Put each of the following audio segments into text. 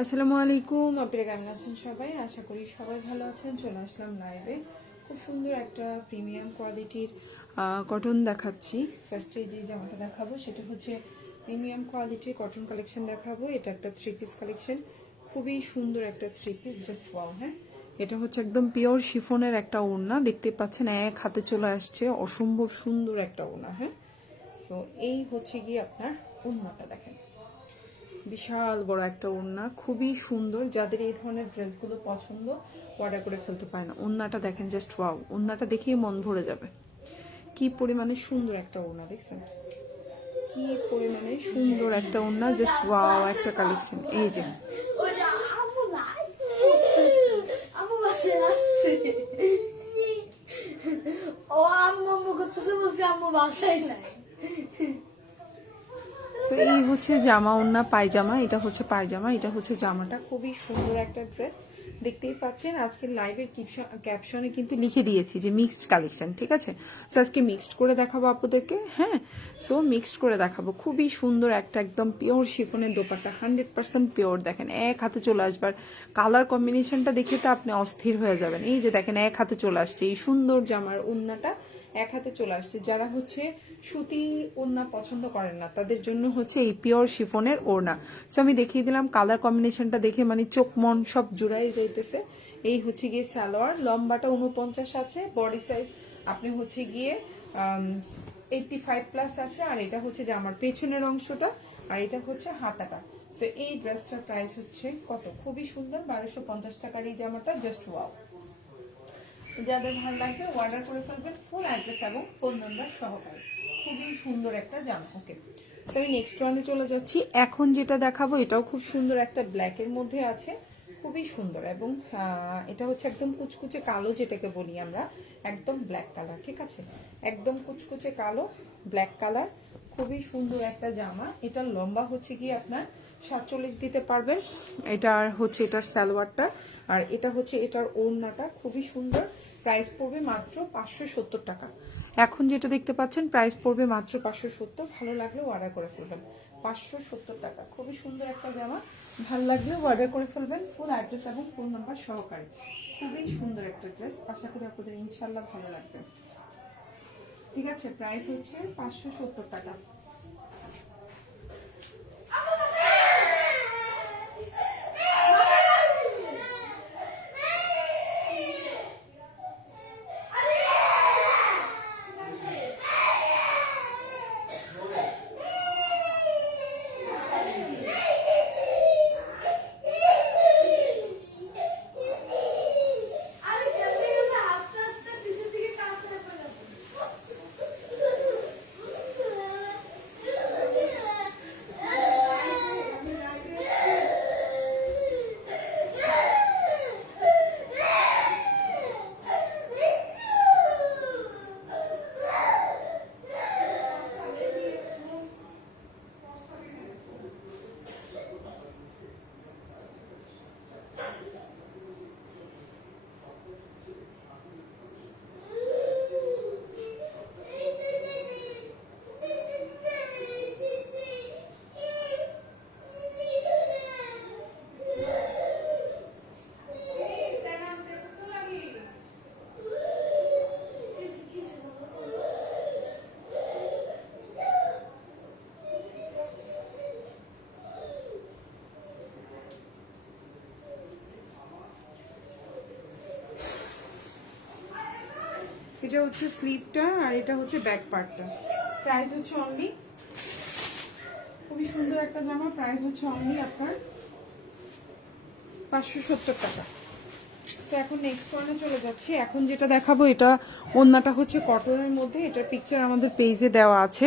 আসসালামু আলাইকুম, আপনারা কেমন আছেন সবাই? আশা করি সবাই ভালো আছেন। চলে আসলাম লাইভে। খুব সুন্দর একটা প্রিমিয়াম কোয়ালিটির কটন দেখাচ্ছি। ফার্স্টে যে জামাটা দেখাবো সেটা হচ্ছে প্রিমিয়াম কোয়ালিটির কটন কালেকশন দেখাবো। এটা একটা থ্রি পিস কালেকশন, খুবই সুন্দর একটা থ্রি পিস, জাস্ট ওয়াও। হ্যাঁ, এটা হচ্ছে একদম পিওর শিফনের একটা ওড়না, দেখতে পাচ্ছেন এক হাতে চলে আসছে, অসম্ভব সুন্দর একটা ওড়না। হ্যাঁ, সো এই হচ্ছে গিয়ে আপনার ওড়নাটা দেখেন, বিশাল বড় একটা ওড়না, খুবই সুন্দর। যাদের এই ধরনের ড্রেসগুলো পছন্দ অর্ডার করে ফেলতে পারে না। ওড়নাটা দেখেন, জাস্ট ওয়াও। ওড়নাটা দেখেই মন ভরে যাবে। কি পরিমাণে সুন্দর একটা ওড়না, দেখছেন কি পরিমাণে সুন্দর একটা ওড়না, জাস্ট ওয়াও একটা কালেকশন। এই যে ও আম্মু করতেছে, বলছি আম্মু বাসায় নাই। তো এই হচ্ছে জামা, ওড়না, পায়জামা। এটা হচ্ছে পায়জামা, এটা হচ্ছে জামাটা। খুবই সুন্দর একটা ড্রেস, দেখতেই পাচ্ছেন। আজকে লাইভের ক্যাপশনে কিন্তু লিখে দিয়েছি যে মিক্সড কালেকশন, ঠিক আছে? সো আজকে মিক্সড করে দেখাবো আপনাদেরকে। হ্যাঁ, সো মিক্সড করে দেখাবো। খুবই সুন্দর একটা একদম পিওর শিফনের দোপাট্টা, 100% পিওর। দেখেন এক হাতে চলে আসবার, কালার কম্বিনেশনটা দেখে তো আপনি অস্থির হয়ে যাবেন। এই যে দেখেন এক হাতে চলে আসছে এই সুন্দর জামার ওড়নাটা, এক হাতে চলে আসছে। যারা হচ্ছে সুতি ওড়না পছন্দ করেন না তাদের জন্য হচ্ছে এই পিওর শিফনের ওড়না। সো আমি দেখিয়ে দিলাম, কালার কম্বিনেশনটা দেখে মানে চোখ মন সব জোড়াই যাইতেছে। এই হচ্ছে গিয়ে সালোয়ার, লম্বাটা 49 আছে, বডি সাইজ আপনি হচ্ছে গিয়ে 85+ আছে। আর এটা হচ্ছে যে আমার পেছনের অংশটা, আর এটা হচ্ছে হাতাটা। সো এই ড্রেসটার প্রাইস হচ্ছে কত? খুবই সুন্দর, 1250 টাকার এই জামাটা, জাস্ট ওয়াও। যাদের ভালো লাগবে অর্ডার করে ফেলবেন, ফুল অ্যাড্রেস এবং ফোন নাম্বার সহকারে। খুবই সুন্দর একটা জামা। ওকে, তো আমি নেক্সট ওয়ানে চলে যাচ্ছি। এখন যেটা দেখাবো এটাও খুব সুন্দর, একটা ব্ল্যাকের মধ্যে আছে, খুবই সুন্দর। এবং এটা হচ্ছে একদম কুচকুচে কালো, যেটাকে বলি আমরা একদম ব্ল্যাক কালার, ঠিক আছে? একদম কুচকুচে কালো ব্ল্যাক কালার, খুবই সুন্দর একটা জামা। এটার লম্বা হচ্ছে কি আপনার 47 দিতে পারবেন। এটার হচ্ছে এটার সালোয়ারটা, আর এটা হচ্ছে এটার ওড়নাটা, খুবই সুন্দর। প্রাইস পড়বে মাত্র 570 টাকা। এখন যেটা দেখতে পাচ্ছেন প্রাইস পড়বে মাত্র 570। ভালো লাগলেও অর্ডার করে ফেলবেন, 570 টাকা। খুবই সুন্দর একটা জামা, ভালো লাগলেও অর্ডার করে ফেলবেন, ফুল অ্যাড্রেস এবং ফোন নাম্বার সহকারে। খুবই সুন্দর একটা ড্রেস, আশা করি আপনাদের ইনশাল্লাহ ভালো লাগবে। ঠিক আছে, প্রাইস হচ্ছে 570 টাকা। এটা হচ্ছে স্লিভটা, আর এটা হচ্ছে ব্যাক পার্টটা। প্রাইস হচ্ছে অনলি, খুবই সুন্দর একটা জামা, প্রাইস হচ্ছে অনলি আপনার 570 টাকা। তো এখন নেক্সট ওয়ানে চলে যাচ্ছি। এখন যেটা দেখাবো এটা ওড়নাটা হচ্ছে কটনের মধ্যে, এটার পিকচার আমাদের পেজে দেওয়া আছে।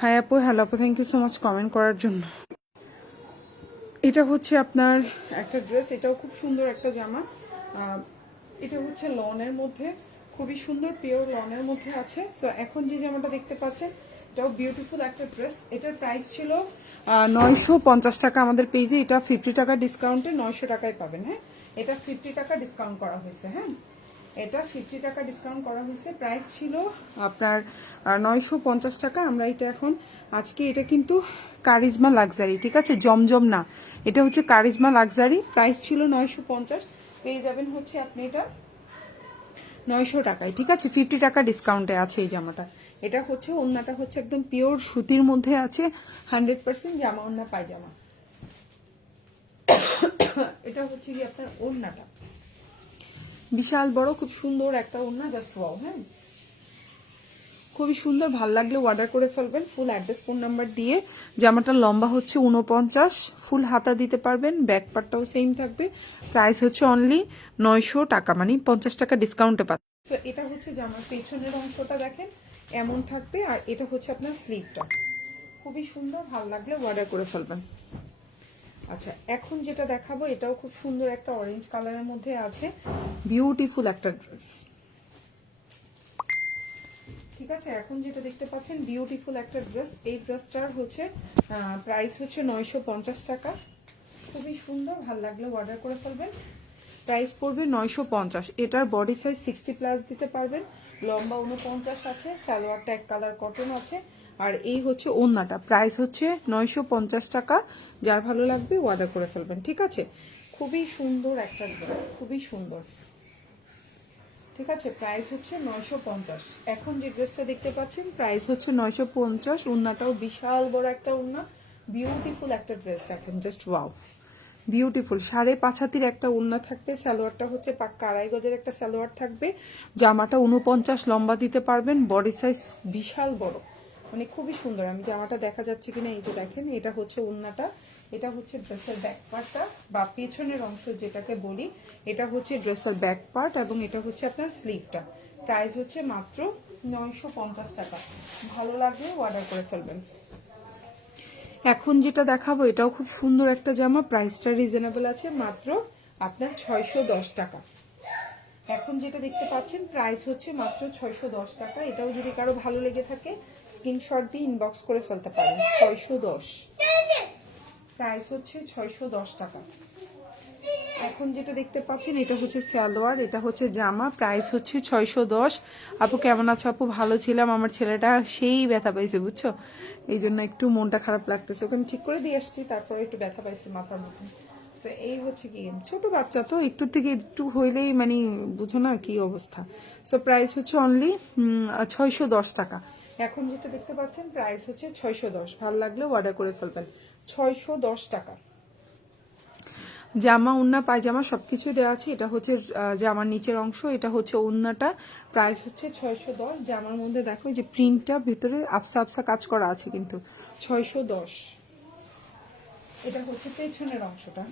হাই আপু, হ্যালো আপু, thank you so much comment করার জন্য। এটা হচ্ছে আপনার একটা ড্রেস, এটাও খুব সুন্দর একটা জামা। এটা হচ্ছে লনের মধ্যে, খুবই সুন্দর পিওর লনের মধ্যে আছে। সো এখন যে জামাটা দেখতে পাচ্ছেন এটাও বিউটিফুল একটা ড্রেস। এটার প্রাইস ছিল 950 টাকা আমাদের পেজে। এটা 50 টাকা ডিসকাউন্টে 900 টাকায় পাবেন। হ্যাঁ, এটা 50 টাকা ডিসকাউন্ট করা হয়েছে। হ্যাঁ, এটা 50 টাকা ডিসকাউন্ট করা হয়েছে, প্রাইস ছিল আপনার 950 টাকা। আমরা এটা এখন আজকে, এটা কিন্তু কারিজমা লাক্সারি, ঠিক আছে, জমজম না, এটা হচ্ছে কারিজমা লাক্সারি, প্রাইস ছিল 950, পেয়ে যাবেন হচ্ছে আপনি এটা 900 টাকায়, ঠিক আছে, 50 টাকা ডিসকাউন্টে আছে এই জামাটা। এটা হচ্ছে ওড়নাটা হচ্ছে একদম পিওর সুতির মধ্যে আছে, 100% জামা ওড়না পায়জামা। এটা হচ্ছে কি আপনার ওড়নাটা বিশাল বড়, খুব সুন্দর একটা ওড়না, জাস্ট ওয়াও। হ্যাঁ, খুবই সুন্দর, ভাল লাগলে অর্ডার করে ফেলবেন। ফুল অ্যাড্রেস ফোন নাম্বার দিয়ে। জামাটা লম্বা হচ্ছে 49, ফুল হাতা দিতে পারবেন, ব্যাক পার্টটাও সেম থাকবে। প্রাইস হচ্ছে অনলি 900 টাকা, মানে 50 টাকা ডিসকাউন্টে পাচ্ছেন। তো এটা হচ্ছে জামার পেছনের অংশটা দেখেন এমন থাকবে, আর এটা হচ্ছে আপনার স্লিভটা, খুবই সুন্দর, ভাল লাগলে অর্ডার করে ফেলবেন। আচ্ছা, এখন যেটা দেখাবো এটাও খুব সুন্দর একটা অরেঞ্জ কালারের মধ্যে আছে, বিউটিফুল একটা ড্রেস, ঠিক আছে। এখন যেটা দেখতে পাচ্ছেন বিউটিফুল একটা ড্রেস, এই ড্রেসটার হচ্ছে প্রাইস হচ্ছে 950 টাকা, খুবই সুন্দর, ভাল লাগলে অর্ডার করে ফেলবেন। প্রাইস পড়বে 950। এটার বডি সাইজ 60+ দিতে পারবেন, লম্বা 49 আছে, সালোয়ারটা এক কালার কটন আছে, আর এই হচ্ছে ওড়নাটা, প্রাইস হচ্ছে 950 টাকা। যার ভালো লাগবে অর্ডার করে ফেলবেন, ঠিক আছে। খুবই সুন্দর একটা ড্রেস, খুবই সুন্দর, ঠিক আছে। প্রাইস হচ্ছে 950। এখন যে ড্রেসটা দেখতে পাচ্ছেন প্রাইস হচ্ছে 950, ওড়নাটাও বিশাল বড় একটা ওড়না, বিউটিফুল একটা ড্রেস, দেখেন জাস্ট ওয়াও, বিউটিফুল। 5.5 হাতির একটা ওড়না থাকবে, সালোয়ারটা হচ্ছে পাক্কা 2.5 গজের একটা সালোয়ার থাকবে, জামাটা 49 লম্বা দিতে পারবেন, বডি সাইজ বিশাল বড়, মানে খুবই সুন্দর। আমি জামাটা দেখা যাচ্ছে কিনা, এই যে দেখেন, এটা হচ্ছে ওড়নাটা, এটা হচ্ছে ড্রেসের ব্যাক পার্টটা বা পেছনের অংশ যেটাকে বলি, এটা হচ্ছে ড্রেসের ব্যাক পার্ট, এবং এটা হচ্ছে আপনার স্লিভটা। প্রাইস হচ্ছে মাত্র 950 টাকা, ভালো লাগলে অর্ডার করে ফেলবেন। এখন যেটা দেখাবো এটাও খুব সুন্দর একটা জামা, প্রাইসটা রিজনেবল আছে, মাত্র আপনার 610 টাকা। এখন যেটা দেখতে পাচ্ছেন প্রাইস হচ্ছে মাত্র 610 টাকা। এটাও যদি কারো ভালো লেগে থাকে স্ক্রিনশট দিয়ে ইনবক্স করে ফেলতে পারেন। 610 প্রাইস হচ্ছে 610 টাকা। এখন যেটা দেখতে পাচ্ছেন এটা হচ্ছে সালোয়ার, এটা হচ্ছে জামা, প্রাইস হচ্ছে 610। আপু কেমন আছো? আপু ভালো ছিলাম, আমার ছেলেটা সেই ব্যথা পাইছে বুঝছো, এই জন্য একটু মনটা খারাপ লাগতেছে, ওকে আমি ঠিক করে দিয়ে আসছি, তারপরে একটু ব্যথা পাইছে মাথার মধ্যে। তো এই হচ্ছে কি, ছোট বাচ্চা তো একটু থেকে একটু হইলেই মানে বুঝো না কি অবস্থা। সো প্রাইস হচ্ছে অনলি 610 টাকা। এখন যেটা দেখতে পাচ্ছেন প্রাইস হচ্ছে 610, ভালো লাগলেও অর্ডার করে ফেলবেন। 610 টাকা। জামা ওড়না পায়জামা সবকিছু দেওয়া আছে। এটা হচ্ছে জামার নিচের অংশ, এটা হচ্ছে ওড়নাটা, প্রাইস হচ্ছে 610। জামার মধ্যে দেখো যে প্রিন্টটা ভিতরে আফসা আফসা কাজ করা আছে, কিন্তু 610। এটা হচ্ছে পেছনের অংশটা,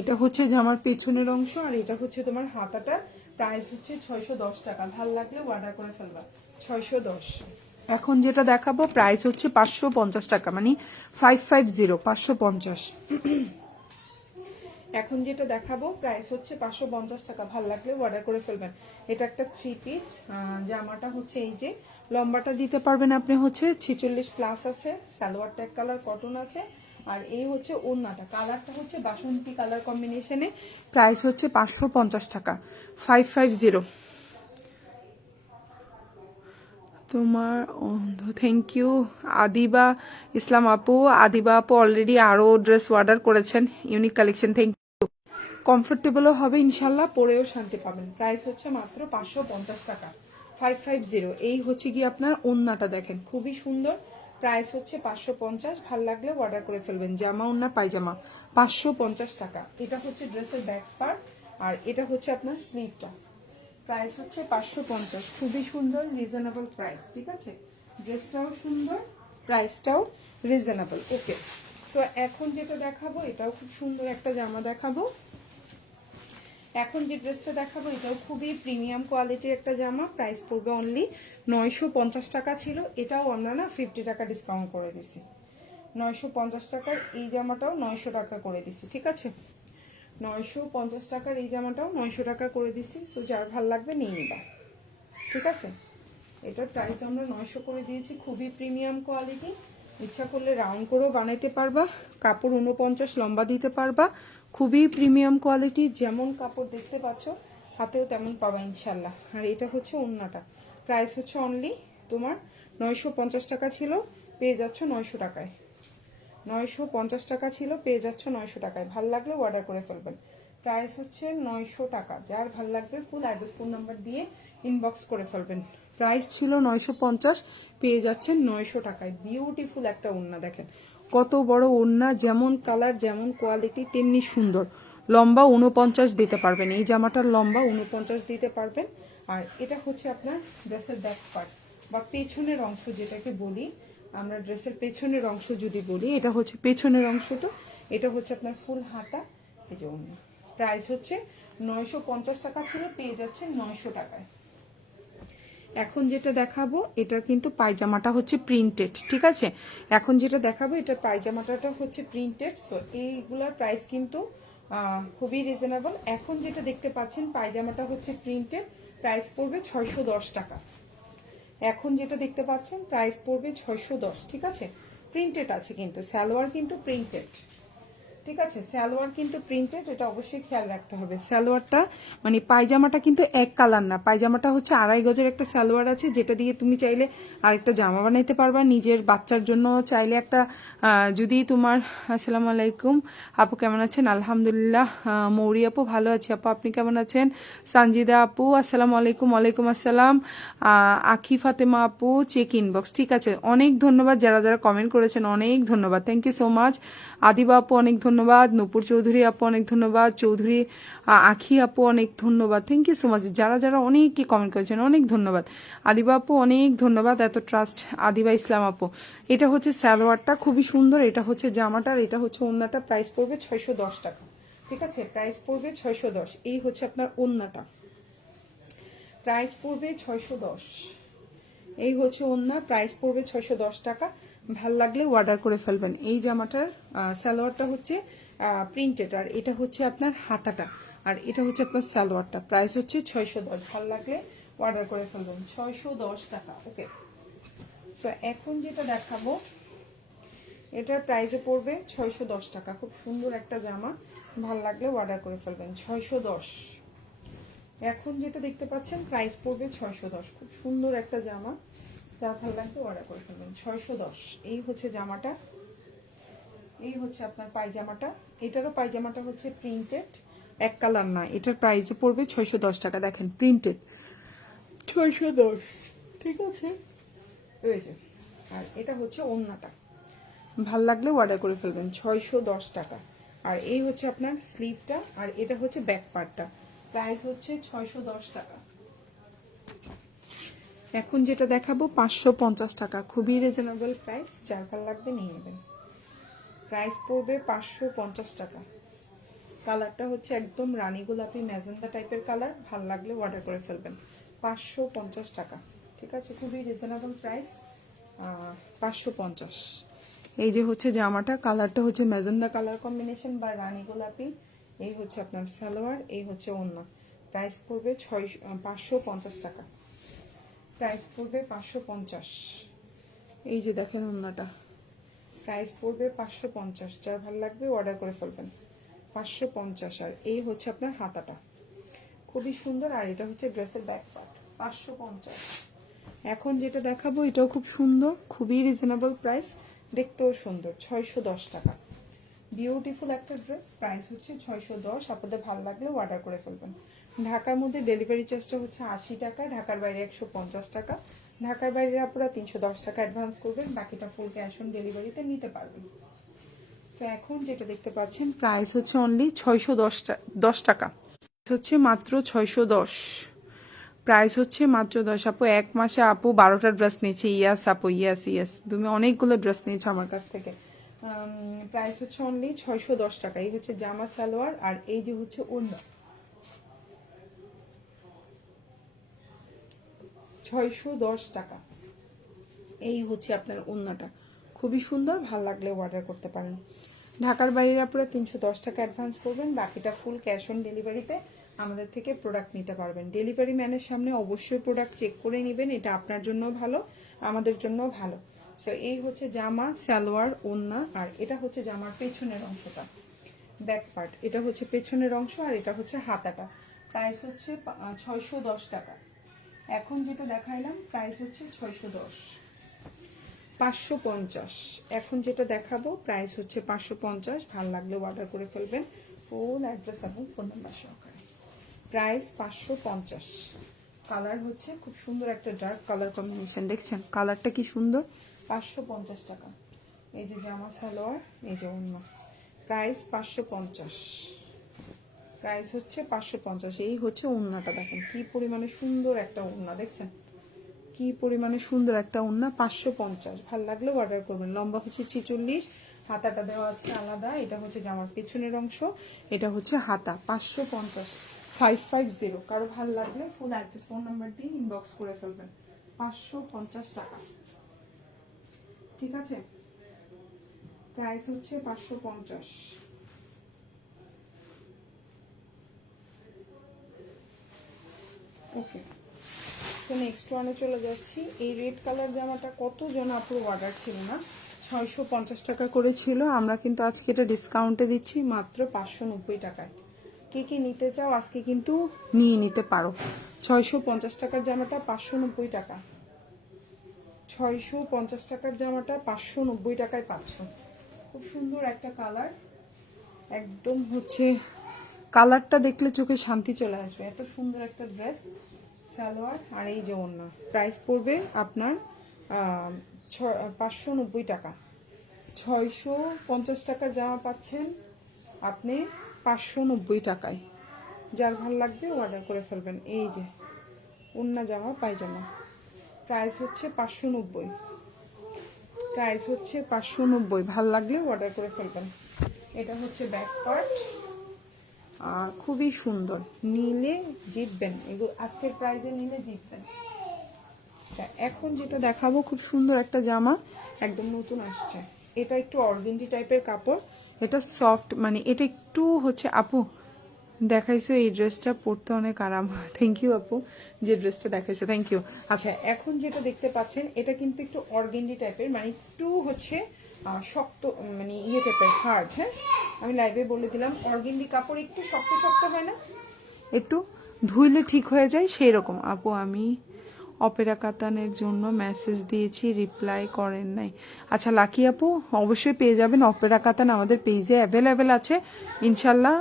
এটা হচ্ছে জামার পেছনের অংশ, আর এটা হচ্ছে তোমার হাতাটা, প্রাইস হচ্ছে 610 টাকা, ভাল লাগলে অর্ডার করে ফেলবা। 610। এখন যেটা দেখাবো প্রাইস হচ্ছে 550 টাকা, মানে 550, 550। এখন যেটা দেখাবো প্রাইস হচ্ছে 550 টাকা, ভাল লাগলে অর্ডার করে ফেলবেন। এটা একটা 3 পিস, জামাটা হচ্ছে এই যে লম্বাটা দিতে পারবেন আপনি হচ্ছে 46+ আছে, সালোয়ারটা এক কালার কটন আছে, আর এই হচ্ছে ওড়নাটা, কালারটা হচ্ছে বাসন্তী কালার কম্বিনেশনে, প্রাইস হচ্ছে 550 টাকা, 550। তোমার থ্যাংক ইউ আদিবা ইসলাম আপু। আদিবা আপু অলরেডি আরো ড্রেস অর্ডার করেছেন, ইউনিক কালেকশন, থ্যাংক ইউ। কমফোর্টেবলও হবে ইনশাল্লাহ, পরেও শান্তি পাবেন। প্রাইস হচ্ছে মাত্র 550 টাকা, 550। এই হচ্ছে কি আপনার ওড়নাটা দেখেন, খুবই সুন্দর, প্রাইস হচ্ছে 550, ভাল লাগলে অর্ডার করে ফেলবেন। জামা ওড়না পায়জামা 550 টাকা। এটা হচ্ছে ড্রেসের ব্যাক পার্ট, আর এটা হচ্ছে আপনার স্লিভটা, প্রাইস হচ্ছে 550, খুবই সুন্দর, রিজনেবল প্রাইস, ঠিক আছে। ড্রেসটাও সুন্দর, প্রাইসটাও রিজনেবল। ওকে, তো এখন যেটা দেখাবো এটাও খুব সুন্দর একটা জামা দেখাবো। এখন যে ড্রেসটা দেখাবো এটাও খুবই প্রিমিয়াম কোয়ালিটির একটা জামা, প্রাইস পড়বে অনলি 950 টাকা ছিল, এটাও আমরা না 50 টাকা ডিসকাউন্ট করে দিছি। 950 টাকার এই জামাটাও 900 টাকা করে দিছি, ঠিক আছে। 950 টাকার এই জামাটাও 900 টাকা করে দিছি। সো যার ভাল লাগবে নিয়ে নিবা, ঠিক আছে। এটার প্রাইস আমরা 900 করে দিয়েছি, খুবই প্রিমিয়াম কোয়ালিটি, ইচ্ছা করলে রাউন্ড করেও বানাইতে পারবা, কাপড় 49 লম্বা দিতে পারবা, খুবই প্রিমিয়াম কোয়ালিটি, যেমন কাপড় দেখতে পাচ্ছ হাতেও তেমন পাবা ইনশাল্লাহ। আর এটা হচ্ছে ওড়নাটা, প্রাইস হচ্ছে অনলি তোমার 950 টাকা ছিল, পেয়ে যাচ্ছ 900 টাকায়। 950 টাকা ছিল, পেয়ে যাচ্ছ 900 টাকায়। ভাল লাগলে অর্ডার করে ফেলবেন। প্রাইস হচ্ছে 900 টাকা। যার ভাল লাগবে ফুল অ্যাড্রেস ফোন নাম্বার দিয়ে ইনবক্স করে ফেলবেন। প্রাইস ছিল 950, পেয়ে যাচ্ছেন 900 টাকায়। বিউটিফুল একটা ওড়না, দেখেন কত বড় ওড়না, যেমন কালার যেমন কোয়ালিটি তেমনি সুন্দর। লম্বা 49 দিতে পারবেন, এই জামাটার লম্বা 49 দিতে পারবেন। আর এটা হচ্ছে আপনার ড্রেসের ব্যাক পার্ট বা পেছনের অংশ যেটাকে বলি আমরা, ড্রেসের পেছনের অংশ যদি বলি, এটা হচ্ছে পেছনের অংশটা। এটা হচ্ছে আপনার ফুল হাতা, এই যে ওড়না। প্রাইস হচ্ছে 950 টাকা ছিল, পেয়ে যাচ্ছে 900 টাকায়। এখন যেটা দেখাবো এটার কিন্তু পায়জামাটা হচ্ছে প্রিন্টেড, ঠিক আছে? এখন যেটা দেখাবো এটার পায়জামাটা হচ্ছে প্রিন্টেড। সো এইগুলার প্রাইস কিন্তু খুবই রিজনেবল। এখন যেটা দেখতে পাচ্ছেন পায়জামাটা হচ্ছে প্রিন্টেড, প্রাইস পড়বে 610 টাকা। এখন যেটা দেখতে পাচ্ছেন প্রাইস পড়বে 610, ঠিক আছে? প্রিন্টেড আছে কিন্তু, সালোয়ার কিন্তু প্রিন্টেড, ঠিক আছে? সালোয়ার কিন্তু প্রিন্টেড, এটা অবশ্যই খেয়াল রাখতে হবে। সালোয়ারটা মানে পায়জামাটা কিন্তু এক কালার না, পায়জামাটা হচ্ছে 2.5 গজের একটা সালোয়ার আছে, যেটা দিয়ে তুমি চাইলে আরেকটা জামা বানাইতে পারবা। নিজের বাচ্চার জন্য চাইলে একটা যদি তোমার, আসসালামু আলাইকুম আপু, কেমন আছেন? আলহামদুলিল্লাহ। মৌরি আপু ভালো আছি আপু, আপনি কেমন আছেন? সানজিদা আপু আসসালামু আলাইকুম। ওয়ালাইকুম আসসালাম। আখি ফাতেমা আপু চেক ইনবক্স, ঠিক আছে। অনেক ধন্যবাদ যারা যারা কমেন্ট করেছেন, অনেক ধন্যবাদ, thank you so much. Adiba আপু অনেক ধন্যবাদ, নূপুর চৌধুরী আপু অনেক ধন্যবাদ, চৌধুরী আখি আপু অনেক ধন্যবাদ, থ্যাংক ইউ সো মাচ। যারা যারা অনেককে কমেন্ট করেছেন অনেক ধন্যবাদ। আদিবা আপু অনেক ধন্যবাদ, এত ট্রাস্ট। আদিবা ইসলাম আপু, এটা হচ্ছে সালোয়ারটা খুবই সুন্দর, এটা হচ্ছে জামাটা, আর এটা হচ্ছে ওড়নাটা। প্রাইস পড়বে 610 টাকা, ঠিক আছে? প্রাইস পড়বে 610। এই হচ্ছে আপনার ওড়নাটা, প্রাইস পড়বে 610। এই হচ্ছে ওড়না, প্রাইস পড়বে 610 টাকা। ভাল লাগলে অর্ডার করে ফেলবেন। এই জামাটার সালোয়ারটা হচ্ছে প্রিন্টেড, আর এটা হচ্ছে আপনার হাতাটা, আর এটা হচ্ছে আপনার সালোয়ারটা। প্রাইস হচ্ছে 610। ভাল লাগলে অর্ডার করে ফেলবেন, 610 টাকা। ওকে, সো এখন যেটা দেখাবো এটার প্রাইসে পড়বে 610 টাকা। খুব সুন্দর একটা জামা, ভাল লাগলে অর্ডার করে ফেলবেন, 610। এখন যেটা দেখতে পাচ্ছেন প্রাইস পড়বে 610। খুব সুন্দর একটা জামা, যা ভালো লাগবে অর্ডার করে ফেলবেন, 610। এই হচ্ছে জামাটা, এই হচ্ছে আপনার পায়জামাটা। এটারও পায়জামাটা হচ্ছে প্রিন্টেড, এক কালার না। এটার প্রাইসে পড়বে 610 টাকা। দেখেন প্রিন্টেড, 610, ঠিক আছে? রয়েছে। আর এটা হচ্ছে ওড়নাটা, ভাল লাগলে অর্ডার করে ফেলবেন, 610 টাকা। আর এই হচ্ছে আপনার স্লিভটা, আর এটা হচ্ছে ব্যাক পার্টটা। প্রাইস হচ্ছে 610 টাকা। এখন যেটা দেখাবো 550 টাকা, খুবই রিজনেবল প্রাইস, যার ভালো লাগবে নিয়ে নেবেন। প্রাইস পড়বে 550 টাকা। কালারটা হচ্ছে একদম রানী গোলাপি ম্যাজেন্ডা টাইপের কালার, ভাল লাগলে অর্ডার করে ফেলবেন, 550 টাকা, ঠিক আছে? খুবই রিজনেবল প্রাইস, 550। এই যে হচ্ছে জামাটা, কালারটা হচ্ছে ম্যাজেন্ডা কালার কম্বিনেশন বা রানী গোলাপি। এই হচ্ছে আপনার সালোয়ার, এই হচ্ছে ওড়না। প্রাইস পড়বে 550 টাকা। প্রাইস পড়বে 550। এই যে দেখেন ওড়নাটা, প্রাইস পড়বে 550। যার ভালো লাগবে অর্ডার করে ফেলবেন, 550। আর এই হচ্ছে আপনার হাতাটা, খুবই সুন্দর। আর এটা হচ্ছে ড্রেসের ব্যাক পার্ট, 550। এখন যেটা দেখাবো এটাও খুব সুন্দর, খুবই রিজনেবল প্রাইস, দেখতেও সুন্দর, 610 টাকা। বিউটিফুল একটা ড্রেস, প্রাইস হচ্ছে 610। আপনাদের ভালো লাগলে অর্ডার করে ফেলবেন। ঢাকার মধ্যে ডেলিভারি চার্জটা হচ্ছে 80 টাকা, ঢাকার বাইরে 150 টাকা। ঢাকার বাইরে আপনারা 310 টাকা অ্যাডভান্স করবেন, বাকিটা ফুল ক্যাশ অন ডেলিভারিতে নিতে পারবেন। সো এখন যেটা দেখতে পাচ্ছেন প্রাইস হচ্ছে অনলি 610 টাকা, হচ্ছে মাত্র 610। প্রাইস হচ্ছে মাত্র 10। আপু এক মাসে আপু 12টা ড্রেস নিয়েছে। ইয়াস আপু, ইয়াস ইয়াস, তুমি অনেকগুলো ড্রেস নিয়েছো আমার কাছ থেকে। প্রাইস হচ্ছে অনলি 610 টাকা। এই হচ্ছে জামা সালোয়ার, আর এই যে হচ্ছে ওড়না, 610 টাকা। এই হচ্ছে আপনার ওড়নাটা, খুবই সুন্দর, ভাল লাগলে অর্ডার করতে পারেন। ঢাকার বাইরে আপনারা 310 টাকা অ্যাডভান্স করবেন, বাকিটা ফুল ক্যাশ অন ডেলিভারিতে আমাদের থেকে প্রোডাক্ট নিতে পারবেন। ডেলিভারি ম্যানের সামনে অবশ্যই প্রোডাক্ট চেক করে নেবেন, এটা আপনার জন্য ভালো, আমাদের জন্য ভালো। সো এই হচ্ছে জামা সালোয়ার ওড়না, আর এটা হচ্ছে জামার পেছনের অংশটা, ব্যাক পার্ট। এটা হচ্ছে পেছনের অংশ, আর এটা হচ্ছে হাতাটা। প্রাইস হচ্ছে 610 টাকা। এখন যেটা দেখাইলাম প্রাইস হচ্ছে 610, 550। এখন যেটা দেখাবো প্রাইস হচ্ছে 550। ভালো লাগলে অর্ডার করে ফেলবেন ফুল অ্যাড্রেস এবং ফোন নাম্বার সহকারে। প্রাইস 550। কালার হচ্ছে খুব সুন্দর একটা ডার্ক কালার কম্বিনেশন, দেখছেন কালারটা কি সুন্দর। 550 টাকা। এই যে জামা সালোয়ার, এই যে ওড়না, প্রাইস 550। প্রাইস হচ্ছে 550। এই হচ্ছে ওড়নাটা, দেখেন কি পরিমাণে সুন্দর একটা ওড়না, দেখছেন কি পরিমাণে সুন্দর একটা ওড়না। 550। ভাল লাগলে অর্ডার করবেন। লম্বা হচ্ছে 46, হাতাটা দেওয়া আছে আলাদা। এটা হচ্ছে জামার পেছনের অংশ, এটা হচ্ছে হাতা। 550, 550। কারো ভাল লাগলে ফুল অ্যাড্রেস ফোন নাম্বার দিয়ে ইনবক্স করে ফেলবেন। 550 টাকা, ঠিক আছে। প্রাইস হচ্ছে 550। ওকে, তো নেক্সট ওয়ানে চলে যাচ্ছি। এই রেড কালার জামাটা কতজন আপুর অর্ডার ছিল না, 650 টাকা করে ছিল। আমরা কিন্তু আজকে এটা ডিসকাউন্টে দিচ্ছি মাত্র 590 টাকায়। কে কে নিতে চাও আজকে কিন্তু নিয়ে নিতে পারো। 650 টাকার জামাটা 590 টাকা। 650 টাকার জামাটা 590 টাকায় পাচ্ছ। খুব সুন্দর একটা কালার, একদম হচ্ছে কালারটা দেখলে চোখে শান্তি চলে আসবে। এত সুন্দর একটা ড্রেস, সালোয়ার আর এই যে ওড়না। প্রাইস পড়বে আপনার 590 টাকা। 650 টাকার জামা পাচ্ছেন আপনি 590 টাকায়। যার ভালো লাগবে অর্ডার করে ফেলবেন। এই যে ওড়না, জামা, পায়জামা, প্রাইস হচ্ছে 590। প্রাইস হচ্ছে 590। ভাল লাগলে অর্ডার করে ফেলবেন। এটা হচ্ছে ব্যাক পার্ট, আর খুবই সুন্দর, নিলে জিতবেন। এগুলো আজকের প্রাইজে নিলে জিতবেন। আচ্ছা, এখন যেটা দেখাবো খুব সুন্দর একটা জামা, একদম নতুন আসছে। এটা একটু অর্গেন্ডি টাইপের কাপড়, এটা সফট, মানে এটা একটু হচ্ছে আপু দেখাইছে এই ড্রেসটা পরতে অনেক আরাম। থ্যাংক ইউ আপু যে ড্রেসটা দেখাইছে, থ্যাংক ইউ। আচ্ছা, এখন যেটা দেখতে পাচ্ছেন এটা কিন্তু একটু অর্গেন্ডি টাইপের, মানে একটু হচ্ছে শক্ত, মানে ইয়ে টাইপের, হার্ড। হ্যাঁ, আমি লাইভে বলে দিলাম অর্গেন্ডি কাপড় একটু শক্ত শক্ত হয় না, একটু ধুইলে ঠিক হয়ে যায় সেই রকম। আপু আমি অপেরা কাতানের জন্য মেসেজ দিয়েছি, রিপ্লাই করেন নাই। আচ্ছা লাকি আপু, অবশ্যই পেয়ে যাবেন। অপেরা কাতান আমাদের পেজে অ্যাভেলেবেল আছে, ইনশাল্লাহ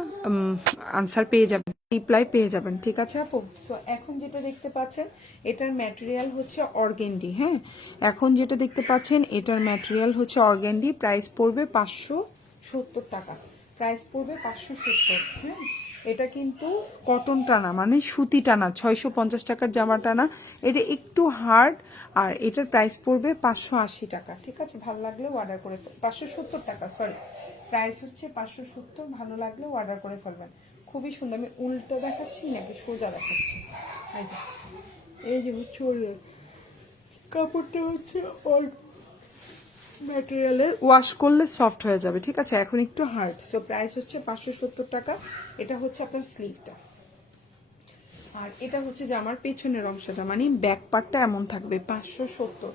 আনসার পেয়ে যাবেন, রিপ্লাই পেয়ে যাবেন, ঠিক আছে আপু। সো এখন যেটা দেখতে পাচ্ছেন এটার ম্যাটেরিয়াল হচ্ছে অর্গেন্ডি। হ্যাঁ, এখন যেটা দেখতে পাচ্ছেন এটার ম্যাটেরিয়াল হচ্ছে অর্গেন্ডি। প্রাইস পড়বে 570 টাকা। প্রাইস পড়বে 570। হ্যাঁ, এটা কিন্তু কটন টানা, মানে সুতি টানা, 650 টাকার জামা টানা। এটা একটু হার্ড, আর এটার প্রাইস পড়বে 580 টাকা, ঠিক আছে। ভালো লাগলে অর্ডার করে 570 টাকা, সরি, প্রাইস হচ্ছে 570। ভালো লাগলে অর্ডার করে ফেলবেন। খুবই সুন্দর। আমি উল্টো দেখাচ্ছি নাকি সোজা দেখাচ্ছি? এই যে চলে কাপড়টা হচ্ছে ম্যাটেরিয়ালের, ওয়াশ করলে সফট হয়ে যাবে, ঠিক আছে। এখন একটু হার্ড। সো প্রাইস হচ্ছে 570 টাকা। এটা হচ্ছে আপনার স্লিভটা, আর এটা হচ্ছে জামার পেছনের অংশটা, মানে ব্যাক পার্টটা এমন থাকবে। 570।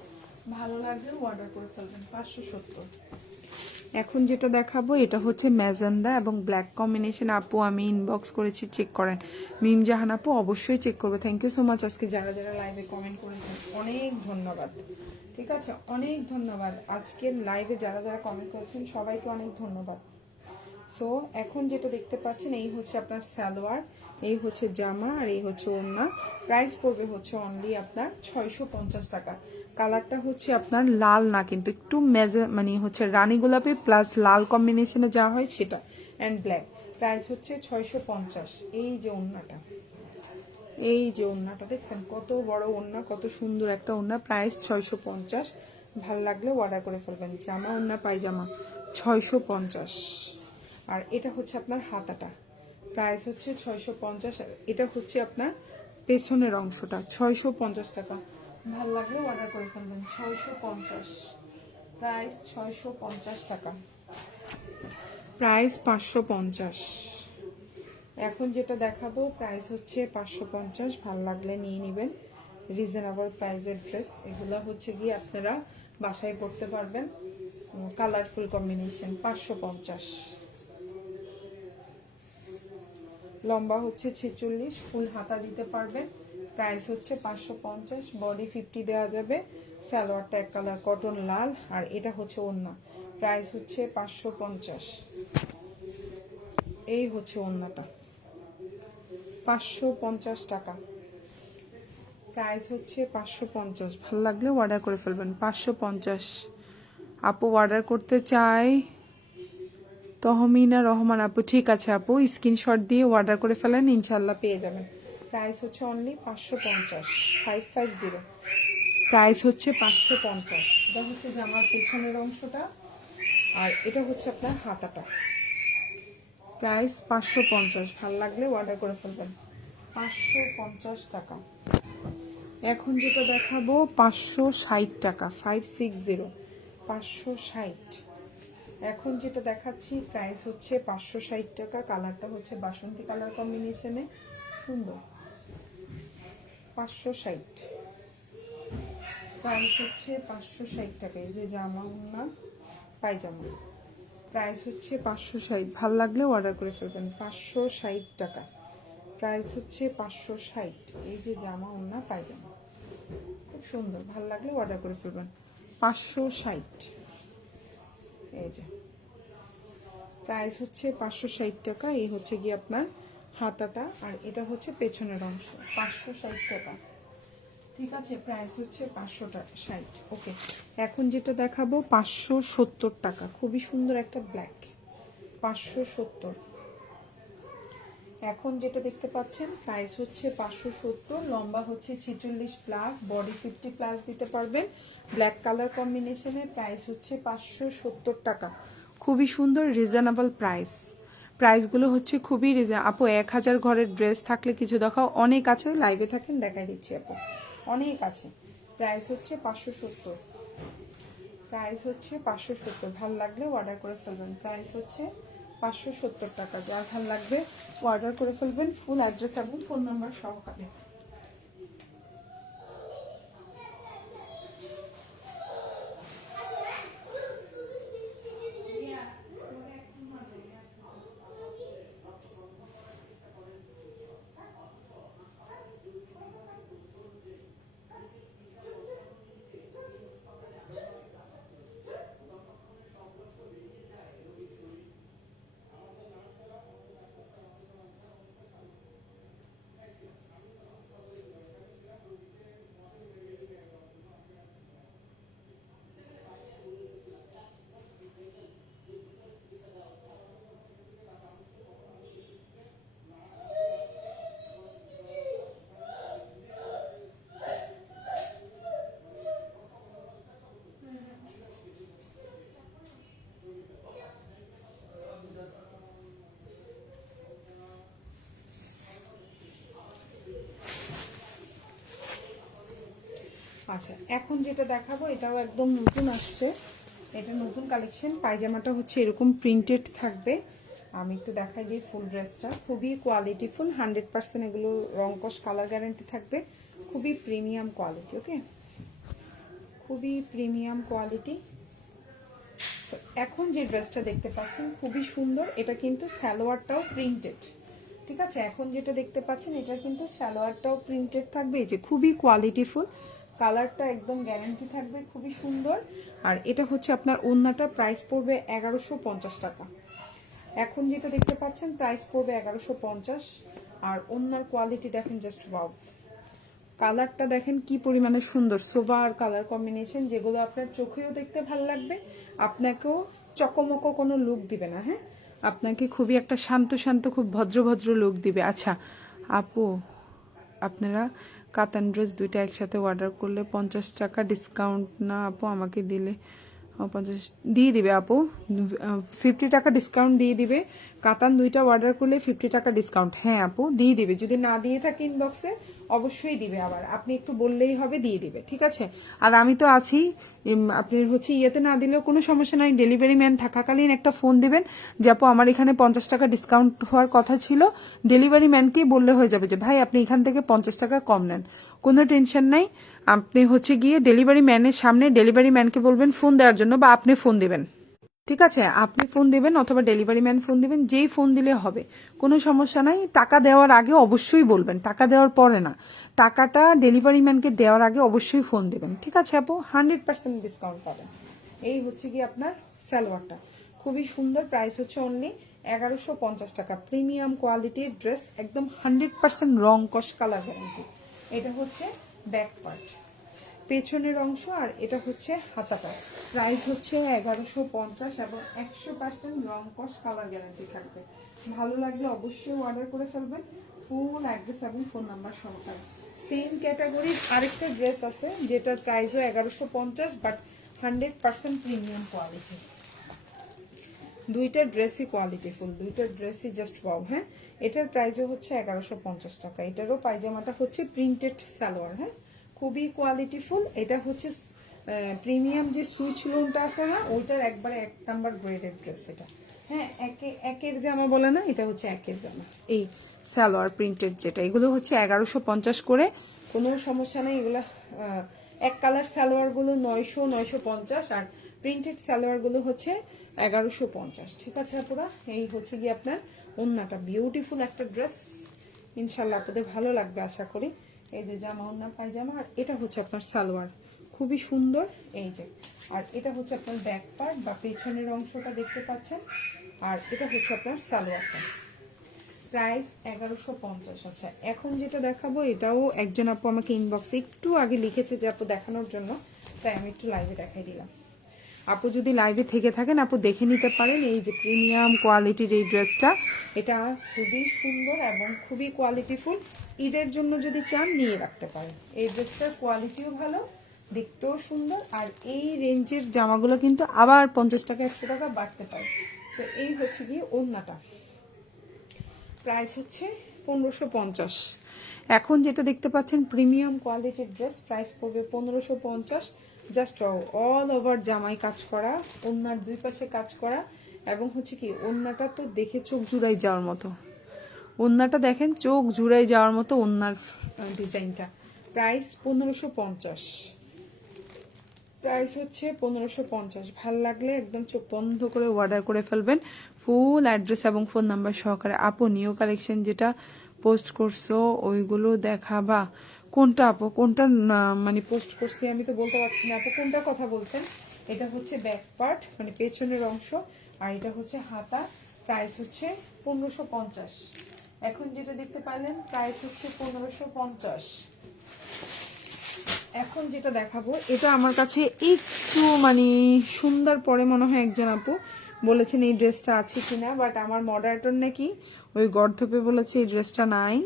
ভালো লাগলে অর্ডার করে ফেলবেন। 570। এখন যেটা দেখাবো এটা হচ্ছে ম্যাজেন্ডা এবং ব্ল্যাক কম্বিনেশন। আপু আমি ইনবক্স করেছি, চেক করেন। মিম জাহান আপু অবশ্যই চেক করবে। Thank you so much. আজকে যারা যারা লাইভে কমেন্ট করেছেন অনেক ধন্যবাদ, ঠিক আছে, অনেক ধন্যবাদ। আজকের লাইভে যারা যারা কমেন্ট করেছেন সবাইকে অনেক ধন্যবাদ। সো এখন যেটা দেখতে পাচ্ছেন এই হচ্ছে আপনার সালোয়ার, এই হচ্ছে জামা, আর এই হচ্ছে ওড়না। প্রাইস পড়বে হচ্ছে অনলি আপনার 650 টাকা। কালারটা হচ্ছে আপনার লাল না, কিন্তু একটু মেজে, মানে হচ্ছে রানী গোলাপি প্লাস লাল কম্বিনেশনে যা হয় সেটা, অ্যান্ড ব্ল্যাক। প্রাইস হচ্ছে 650। এই যে ওড়নাটা, এই যে ওড়নাটা দেখছেন কত বড় ওড়না, কত সুন্দর একটা ওড়না। প্রাইস 650। ভাল লাগলে অর্ডার করে ফেলবেন। জামা, ওড়না, পায়জামা 650। আর এটা হচ্ছে আপনার হাতাটা, প্রাইস হচ্ছে 650। আর এটা হচ্ছে আপনার পেছনের অংশটা, 650 টাকা। ভাল লাগলে অর্ডার করে ফেলবেন। 650, প্রাইস 650 টাকা। প্রাইস 550। এখন যেটা দেখাবো প্রাইস হচ্ছে 550। ভাল লাগলে নিয়ে নেবেন। রিজনেবল প্রাইসের ড্রেস এগুলো হচ্ছে গিয়ে আপনারা বাসায় পড়তে পারবেন। Colourful combination. 550। লম্বা হচ্ছে 46, ফুল হাতা দিতে পারবেন। প্রাইস হচ্ছে 550, বডি 50 দেওয়া যাবে। সালোয়ারটা এক কালার কটন লাল, আর এটা হচ্ছে ওড়না। প্রাইস হচ্ছে 550। এই হচ্ছে ওড়নাটা, 550 টাকা। প্রাইস হচ্ছে 550। ভালো লাগলে অর্ডার করে ফেলবেন। 550 আপু অর্ডার করতে চাই। তহমিনা রহমান আপু, ঠিক আছে আপু, স্ক্রিনশট দিয়ে অর্ডার করে ফেলেন, ইনশাল্লাহ পেয়ে যাবেন। প্রাইস হচ্ছে অনলি 550, 550। প্রাইস হচ্ছে 550। এটা হচ্ছে জামার পেছনের অংশটা, আর এটা হচ্ছে আপনার হাতাটা। প্রাইস 550। ভালো লাগলে অর্ডার করে ফেলবেন। 550 টাকা। এখন যেটা দেখাবো 560 টাকা, 560, 560। এখন যেটা দেখাচ্ছি প্রাইস হচ্ছে 560 টাকা। কালারটা হচ্ছে বাসন্তী কালার কম্বিনেশনে, সুন্দর। 560 প্রাইস হচ্ছে 560 টাকা। এই যে জামা না পায়জামা, প্রাইস হচ্ছে 560। ভাল লাগলে অর্ডার করে ফেলবেন। 560 টাকা প্রাইস হচ্ছে 560। এই যে জামা ওড়না পায়জামা, খুব সুন্দর। ভাল লাগলে অর্ডার করে ফেলবেন। 560। এই যে প্রাইস হচ্ছে 560 টাকা। এই হচ্ছে গিয়ে আপনার হাতাটা, আর এটা হচ্ছে পেছনের অংশ। 560 টাকা, ঠিক আছে। প্রাইস হচ্ছে 560। ওকে, এখন যেটা দেখাবো 570 টাকা। খুবই সুন্দর একটা ব্ল্যাক, 570। এখন যেটা দেখতে পাচ্ছেন প্রাইস হচ্ছে 570। লম্বা হচ্ছে 46 প্লাস, বডি 50 প্লাস দিতে পারবেন। ব্ল্যাক কালার কম্বিনেশনে। প্রাইস হচ্ছে 570 টাকা। খুবই সুন্দর, রিজনেবল প্রাইস। প্রাইসগুলো হচ্ছে খুবই আপু 1000 ঘরের ড্রেস থাকলে কিছু দেখাও। অনেক আছে, লাইভে থাকেন দেখাই দিচ্ছি আপু, অনেক আছে। প্রাইস হচ্ছে 570। প্রাইস হচ্ছে 570। ভাল লাগলে অর্ডার করে ফেলবেন। প্রাইস হচ্ছে 570 টাকা। যার ভাল লাগবে অর্ডার করে ফেলবেন, ফুল অ্যাড্রেস এবং ফোন নাম্বার সহকারে। আচ্ছা, এখন যেটা দেখাবো এটাও একদম নতুন আসছে, এটা নতুন কালেকশন। পায়জামাটা হচ্ছে এরকম প্রিন্টেড থাকবে। আমি একটু দেখাই দিই ফুল ড্রেসটা। খুবই কোয়ালিটিফুল, 100% এগুলো রংকশ কালার গ্যারান্টি থাকবে। খুবই প্রিমিয়াম কোয়ালিটি। ওকে, খুবই প্রিমিয়াম কোয়ালিটি। এখন যে ড্রেসটা দেখতে পাচ্ছেন খুবই সুন্দর। এটা কিন্তু সালোয়ারটাও প্রিন্টেড, ঠিক আছে। এখন যেটা দেখতে পাচ্ছেন এটা কিন্তু সালোয়ারটাও প্রিন্টেড থাকবে। এই যে খুবই কোয়ালিটিফুল, কালারটা একদম গ্যারান্টি থাকবে, খুবই সুন্দর। আর এটা হচ্ছে আপনার ওড়নাটা, প্রাইস পড়বে 1150 টাকা। এখন যেটা দেখতে পাচ্ছেন প্রাইস পড়বে 1150। আর ওড়নার কোয়ালিটি দেখেন, জাস্ট ওয়াও। কালারটা দেখেন কি পরিমাণে সুন্দর, সোভার কালার কম্বিনেশন, যেগুলো আপনার চোখেও দেখতে ভালো লাগবে, আপনাকেও চকমকো কোনো লুক দিবে না। হ্যাঁ, আপনাকে খুবই একটা শান্ত শান্ত, খুব ভদ্র ভদ্র লুক দিবে। আচ্ছা আপু, আপনারা কাতান ড্রেস দুইটা একসাথে অর্ডার করলে 50 টাকা ডিসকাউন্ট না আপু আমাকে দিলে? 50 দিয়ে দিবে আপু, 50 টাকা ডিসকাউন্ট দিয়ে দিবে। কাতান দুইটা অর্ডার করলে 50 টাকা ডিসকাউন্ট। হ্যাঁ আপু, দিয়ে দিবে। যদি না দিয়ে থাকে ইনবক্সে অবশ্যই দিবে, আবার আপনি একটু বললেই হবে, দিয়ে দিবে, ঠিক আছে। আর আমি তো আছি, আপনি হচ্ছে ইয়েতে না দিলেও কোনো সমস্যা নাই। ডেলিভারি ম্যান থাকাকালীন একটা ফোন দিবেন যে আপু আমার এখানে 50 টাকা ডিসকাউন্ট হওয়ার কথা ছিল। ডেলিভারি ম্যানকেই বললে হয়ে যাবে যে ভাই আপনি এখান থেকে 50 টাকা কম নেন, কোনো টেনশন নাই। আপনি হচ্ছে গিয়ে ডেলিভারি ম্যানের সামনে ডেলিভারি ম্যানকে বলবেন ফোন দেওয়ার জন্য, বা আপনি ফোন দিবেন। ঠিক আছে, আপনি ফোন দিবেন অথবা ডেলিভারি ম্যান ফোন দিবেন, যেই ফোন দিলে হবে, কোনো সমস্যা নাই। টাকা দেওয়ার আগে অবশ্যই বলবেন, টাকা দেওয়ার পরে না, টাকাটা ডেলিভারি ম্যানকে দেওয়ার আগে অবশ্যই ফোন দিবেন। ঠিক আছে আপু, 100% ডিসকাউন্ট পাবেন। এই হচ্ছে কি আপনার সালোয়ারটা, খুবই সুন্দর, প্রাইস হচ্ছে অনলি 1150 টাকা। প্রিমিয়াম কোয়ালিটির ড্রেস, একদম 100% রং কস কালার গ্যারান্টি। এটা হচ্ছে ব্যাক পার্ট, পেছনের অংশ, আর এটা হচ্ছে হাতাটা। প্রাইস হচ্ছে 1150 এবং 100% রং কস কালার গ্যারান্টি থাকবে। ভালো লাগলে অবশ্যই অর্ডার করে ফেলবেন, ফুল অ্যাড্রেস এবং ফোন নাম্বার সহকারে। সেম ক্যাটাগরির আরেকটা ড্রেস আছে যেটার প্রাইসও 1150, বাট 100% প্রিমিয়াম কোয়ালিটি। দুইটা ড্রেসই কোয়ালিটি ফুল, দুইটা ড্রেসই জাস্ট ওয়াও। হ্যাঁ, এটার প্রাইসও হচ্ছে 1150 টাকা। এটারও পায়জামাটা হচ্ছে প্রিন্টেড সালোয়ার। হ্যাঁ, খুবই কোয়ালিটিফুল। এটা হচ্ছে প্রিমিয়াম যে সুইচ লোনটা আছে না, ওইটার একবারে 1 নাম্বার গ্রেডের ড্রেস এটা। হ্যাঁ, একের জামা বলে না, এটা হচ্ছে একের জামা। এই সালোয়ার প্রিন্টেড যেটা, এগুলো হচ্ছে 1150 করে, কোনো সমস্যা নেই। এগুলো এক কালার সালোয়ারগুলো 900, 950, আর প্রিন্টেড সালোয়ারগুলো হচ্ছে 1150। ঠিক আছে আপুরা, এই হচ্ছে কি আপনার ওন্নাটা। বিউটিফুল একটা ড্রেস, ইনশাল্লাহ আপনাদের ভালো লাগবে আশা করি। এই যে জামা, ওন্না, পায়জামা, আর এটা হচ্ছে আপনার সালোয়ার, খুবই সুন্দর। এই যে, আর এটা হচ্ছে আপনার ব্যাক পার্ট বা পেছনের অংশটা দেখতে পাচ্ছেন, আর এটা হচ্ছে আপনার সালোয়ারটা। প্রাইস 1150। আচ্ছা, এখন যেটা দেখাবো, এটাও একজন আপু আমাকে ইনবক্সে একটু আগে লিখেছে যে আপু দেখানোর জন্য, তাই আমি একটু লাইভে দেখাই দিলাম। আপু যদি লাইভে থেকে থাকেন, আপু দেখে নিতে পারেন। এই যে প্রিমিয়াম কোয়ালিটির এই ড্রেসটা, এটা খুবই সুন্দর এবং খুবই কোয়ালিটিফুল। ঈদের জন্য যদি চান নিয়ে রাখতে পারেন। এই ড্রেসটার কোয়ালিটিও ভালো, দেখতেও সুন্দর, আর এই রেঞ্জের জামাগুলো কিন্তু আবার 50 টাকা 100 টাকা বাড়তে পারে। তো এই হচ্ছে গিয়ে ওড়নাটা, প্রাইস হচ্ছে 1550। এখন যেটা দেখতে পাচ্ছেন প্রিমিয়াম কোয়ালিটির ড্রেস, প্রাইস পড়বে 1550। জাস্ট অল ওভার জামাই কাজ করা, ওড়নার দুই পাশে কাজ করা, এবং হচ্ছে কি ওড়নাটা তো দেখে চোখ জুড়াই যাওয়ার মতো। ওড়নাটা দেখেন, চোখ জুড়াই যাওয়ার মতো ওড়নার ডিজাইনটা। প্রাইস 1550, প্রাইস হচ্ছে 1550। ভাল লাগলে একদম চোখ বন্ধ করে অর্ডার করে ফেলবেন, ফুল অ্যাড্রেস এবং ফোন নাম্বার সহকারে। আপু নিউ কালেকশন যেটা পোস্ট করছো ওইগুলো দেখাবা? কোনটা আপু, কোনটা মানে পোস্ট করছি আমি তো বলতে পারছি না আপু, কোনটা কথা বলছেন? এটা হচ্ছে ব্যাক পার্ট মানে পেছনের অংশ, আর এটা হচ্ছে হাতা। প্রাইস হচ্ছে 1550। এখন যেটা দেখতে পারলেন প্রাইস হচ্ছে 1550। এখন যেটা দেখাবো, এটা আমার কাছে একটু মানে সুন্দর পরে মনে হয় একজন আপু বলেছেন এই ড্রেসটা আছে কিনা, বাট আমার মডারেটর নাকি ওই গর্ধপে বলেছে এই ড্রেসটা নাই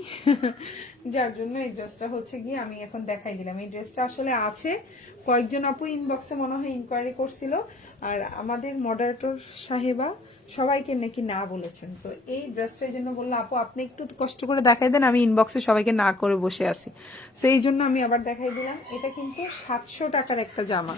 যার জন্য এই ড্রেসটা হচ্ছে গিয়ে আমি এখন দেখাই দিলাম। এই ড্রেসটা আসলে আছে, কয়েকজন আপু ইনবক্সে মনে হয় ইনকোয়ারি করছিল, আর আমাদের মডারেটর সাহেবা সবাইকে নাকি না বলেছেন। তো এই ড্রেসটার জন্য বললো আপু আপনি একটু কষ্ট করে দেখাই দেন, আমি ইনবক্সে সবাইকে না করে বসে আছি, সেই জন্য আমি আবার দেখাই দিলাম। এটা কিন্তু 700 টাকার একটা জামা,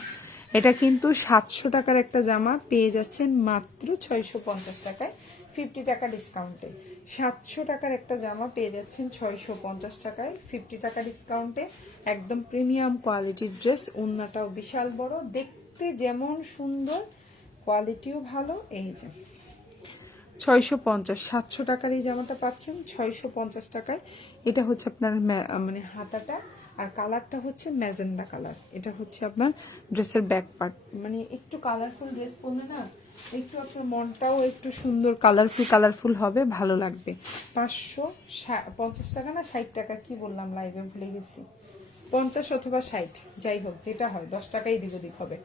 এটা কিন্তু 700 টাকার একটা জামা পেয়ে যাচ্ছেন মাত্র 650 টাকায়, 50 টাকা ডিসকাউন্টে। 700 টাকার একটা জামা পেয়ে যাচ্ছেন 650 টাকায়, 50 টাকা ডিসকাউন্টে। একদম প্রিমিয়াম কোয়ালিটির ড্রেস, ওড়নাটাও বিশাল বড়, দেখতে যেমন সুন্দর, কোয়ালিটিও ভালো। এই যে 650, 700 টাকার এই জামাটা পাচ্ছেন 650 টাকায়। এটা হচ্ছে আপনার মানে হাতাটা, আর কালারটা হচ্ছে ম্যাজেন্ডা কালার। এটা হচ্ছে আপনার ড্রেসের ব্যাক পার্ট, মানে একটু কালারফুল ড্রেস পরলে না একটু আপনার মনটাও একটু সুন্দর কালারফুল হবে, ভালো লাগবে। 550 টাকা না 60 টাকা কি বললাম লাইভে ভুলে গেছি, 50 অথবা 60 যাই হোক যেটা হয়, 10 টাকা এদিক ওদিক হবে।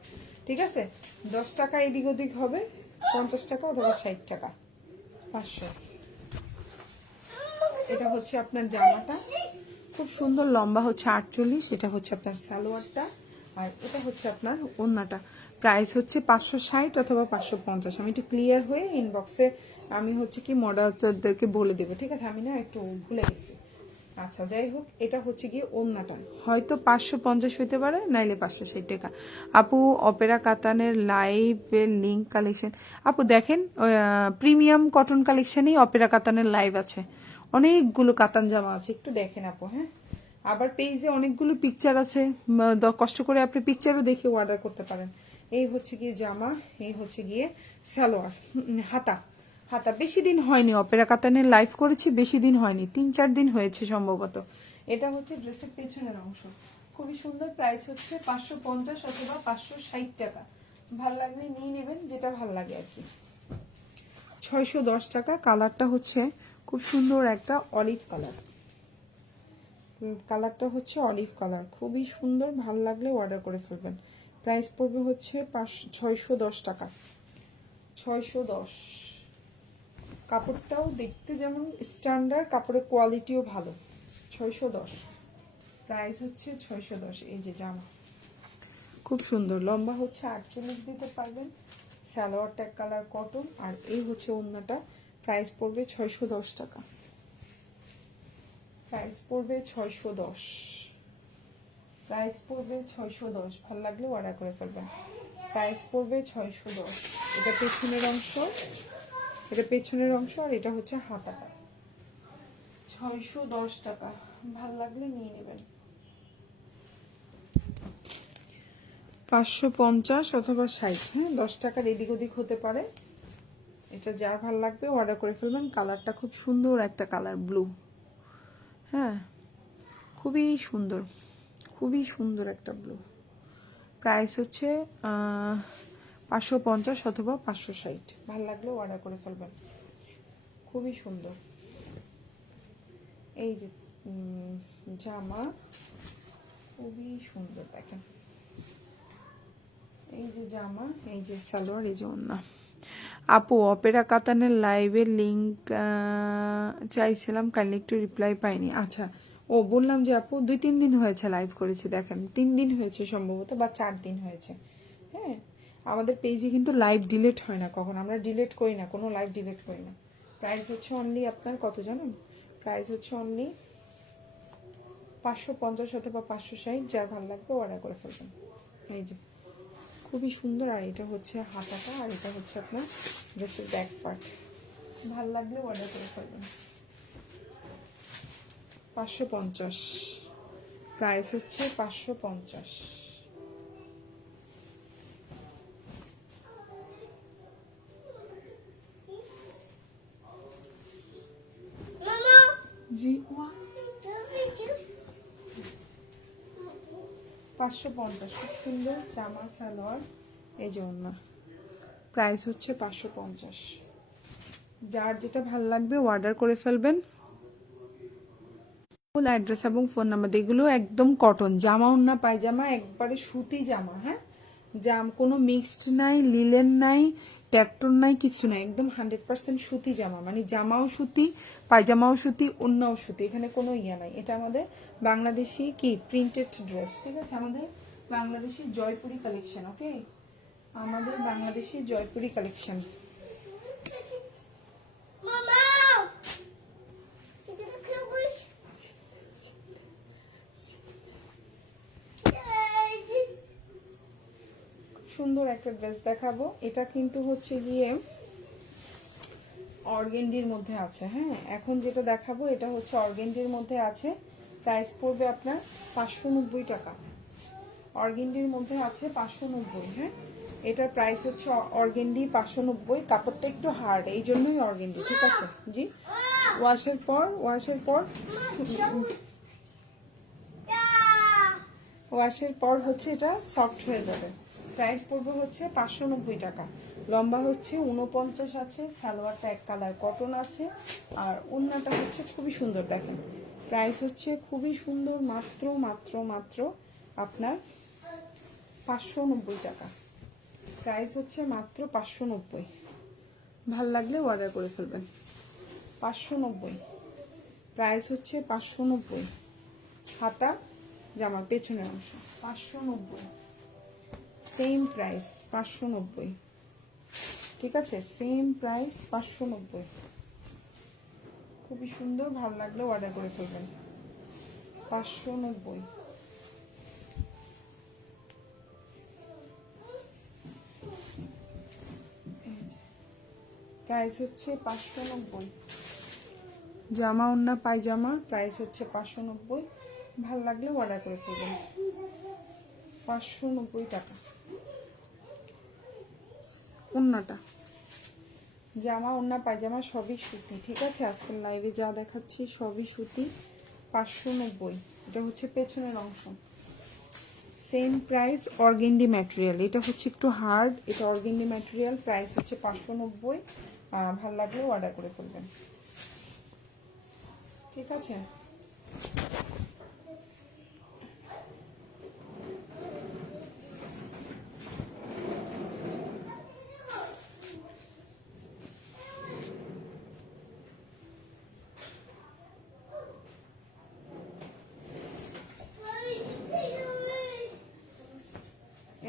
ঠিক আছে, 10 টাকা এদিক ওদিক হবে, 50 টাকা অথবা 60 টাকা, 500। এটা হচ্ছে আপনার জামাটা, খুব সুন্দর, লম্বা হচ্ছে 48। এটা হচ্ছে আপনার সালোয়ারটা, আর এটা হচ্ছে আপনার ওড়নাটা। প্রাইস হচ্ছে 560 অথবা 550। আমি একটু ক্লিয়ার হয়ে ইনবক্সে আমি হচ্ছে কি মডারেটরদেরকে বলে দেবো, ঠিক আছে? আমি না একটু ভুলে গেছি। আচ্ছা যাই হোক, এটা হচ্ছে গিয়ে ওড়নাটা, হয়তো 550 হইতে পারে, নাইলে 560 টাকা। আপু অপেরা কাতানের লাইভের লিঙ্ক কালেকশন, আপু দেখেন প্রিমিয়াম কটন কালেকশনেই অপেরা কাতানের লাইভ আছে, অনেকগুলো কাতান জামা আছে, একটু দেখেন আপু। হ্যাঁ, আবার পেজে অনেকগুলো পিকচার আছে, কষ্ট করে আপনি পিকচারও দেখে অর্ডার করতে পারেন। এই হচ্ছে গিয়ে জামা, এই হচ্ছে গিয়ে সালোয়ার, হাতা। হাতা বেশি দিন হয়নি, অপেরা কাতানের লাইভ করেছি, বেশি দিন হয়নি, 3-4 দিন হয়েছে সম্ভবত। এটা হচ্ছে ড্রেসের পেছনের অংশ, খুবই সুন্দর। প্রাইস হচ্ছে 550 অথবা 560 টাকা। ভাল লাগলে নিয়ে নেবেন, যেটা ভাল লাগে আর কি। 610 টাকা। কালারটা হচ্ছে খুব সুন্দর একটা অলিভ কালার। কালারটা হচ্ছে অলিভ কালার, খুবই সুন্দর। ভাল লাগলে অর্ডার করে ফেলবেন। প্রাইস পড়বে হচ্ছে 610 টাকা। 610। কাপড়টাও দেখতে যেমন স্ট্যান্ডার্ড, কাপড়ের কোয়ালিটিও ভালো। 610 প্রাইস হচ্ছে 610। এই যে জামা খুব সুন্দর, লম্বা হচ্ছে 48 দিতে পারবেন। সালোয়ার ট্যাগ কালার কটন, আর এই হচ্ছে ওড়নাটা। প্রাইস পড়বে 610 টাকা। প্রাইস পড়বে 610। প্রাইস পড়বে 610। ভালো লাগলে অর্ডার করে ফেলবেন। প্রাইস পড়বে 610। এটা পেছনের অংশ, এটা পেছনের অংশ, আর এটা হচ্ছে হাতাটা। 610 টাকা। ভাল লাগলে নিয়ে নেবেন। 550 অথবা 60, হ্যাঁ 10 টাকার এদিক ওদিক হতে পারে। এটা যার ভাল লাগবে অর্ডার করে ফেলবেন। কালারটা খুব সুন্দর একটা কালার, ব্লু। হ্যাঁ খুবই সুন্দর, খুবই সুন্দর একটা ব্লু। প্রাইস হচ্ছে 550 অথবা 560। ভাল লাগলে অর্ডার করে ফেলবেন, খুবই সুন্দর। এই যে জামা, খুবই সুন্দর দেখেন। এই যে জামা, এই যে সালোয়ার, এই যে ওড়না। আপু, অপেরা কাতানের লাইভের লিংক চাইছিলাম, কাইন্ডলি একটু রিপ্লাই পাইনি। আচ্ছা, ও বললাম যে আপু 2-3 দিন হয়েছে লাইভ করেছি, দেখেন 3 দিন হয়েছে সম্ভবত, বা 4 দিন হয়েছে। হ্যাঁ, আমাদের পেজে কিন্তু লাইভ ডিলিট হয় না, কখন আমরা ডিলিট করি না, কোনো লাইভ ডিলিট করি না। প্রাইস হচ্ছে অনলি আপনার কত জানেন? প্রাইস হচ্ছে অনলি 550 অথবা 560। যার ভালো লাগবে অর্ডার করে ফেলবেন। এই যে খুবই সুন্দর। আর এটা হচ্ছে হাতাটা, আর এটা হচ্ছে আপনার ড্রেসের ব্যাক পার্ট। ভাল লাগলে অর্ডার করে ফেলবেন। 550। প্রাইস হচ্ছে 550। জি, 550। খুব সুন্দর জামা, সালোয়ার, এই যে ওড়না। প্রাইস হচ্ছে 550। যার যেটা ভাল লাগবে অর্ডার করে ফেলবেন। ফুল অ্যাড্রেস এবং ফোন নাম্বার, এগুলো একদম কটন জামা, ওড়না, পায়জামা, একবারে সুতি জামা। হ্যাঁ, কোনো মিক্সড নাই, লিলেন নাই, ক্যাটন নাই, কিছু নাই, একদম 100% সুতি জামা। মানে জামাও সুতি, পায়জামাও সুতি, ওড়নাও সুতি, এখানে কোনো ইয়া নাই। এটা আমাদের বাংলাদেশি কি প্রিন্টেড ড্রেস, ঠিক আছে? আমাদের বাংলাদেশি জয়পুরি কালেকশন। ওকে, আমাদের বাংলাদেশি জয়পুরি কালেকশন। সুন্দর একটা ড্রেস দেখাবো। এটা কিন্তু হচ্ছে গিয়ে অর্গেন্ডির মধ্যে আছে। হ্যাঁ, এখন যেটা দেখাবো এটা হচ্ছে অর্গেন্ডির মধ্যে আছে। প্রাইস পড়বে আপনার 590 টাকা। অর্গেন্ডির মধ্যে আছে 590। হ্যাঁ, এটার প্রাইস হচ্ছে অর্গেন্ডি 590। কাপড়টা একটু হার্ড, এই জন্যই অর্গেন্ডি, ঠিক আছে? জি, ওয়াশের পর হচ্ছে এটা সফট হয়ে যাবে। প্রাইস পড়বে হচ্ছে 590 টাকা। লম্বা হচ্ছে 49 আছে, সালোয়ারটা এক কালার কটন আছে, আর ওড়নাটা হচ্ছে খুবই সুন্দর দেখেন। প্রাইস হচ্ছে খুবই সুন্দর, মাত্র মাত্র মাত্র আপনার 590 টাকা। প্রাইস হচ্ছে মাত্র 590। ভাল লাগলে অর্ডার করে ফেলবেন। 590 প্রাইস হচ্ছে 590। হাতা, জামার পেছনের অংশ 590। সেম প্রাইস 590, ঠিক আছে? Same price 590। খুবই সুন্দর, ভালো লাগলে অর্ডার করে ফেলবেন। 590। প্রাইস হচ্ছে 590। জামা, ওড়না, পায়জামা, প্রাইস হচ্ছে 590। ভাল লাগলে অর্ডার করে ফেলবেন। 590 টাকা। ওড়নাটা জামা ওড়না পায়জামা সবই সুতি, ঠিক আছে? আজকাল লাইভে যা দেখাচ্ছি সবই সুতি। 590, এটা হচ্ছে পেছনের অংশ। সেম প্রাইস অর্গেন্ডি ম্যাটেরিয়াল, এটা হচ্ছে একটু হার্ড, এটা অর্গেন্ডি ম্যাটেরিয়াল, প্রাইস হচ্ছে 590। ভালো লাগলেও অর্ডার করে ফেলবেন, ঠিক আছে?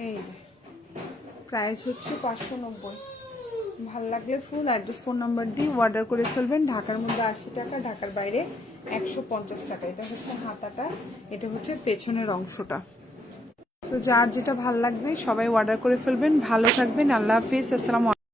এই যে প্রাইস হচ্ছে 590। ভাল লাগলে ফুল অ্যাড্রেস ফোন নাম্বার দিয়ে অর্ডার করে ফেলবেন। ঢাকার মধ্যে 80 টাকা, ঢাকার বাইরে 150 টাকা। এটা হচ্ছে হাতাটা, এটা হচ্ছে পেছনের অংশটা। তো যার যেটা ভাল লাগবে সবাই অর্ডার করে ফেলবেন। ভালো থাকবেন, আল্লাহ হাফিজ, আসসালামু আলাইকুম।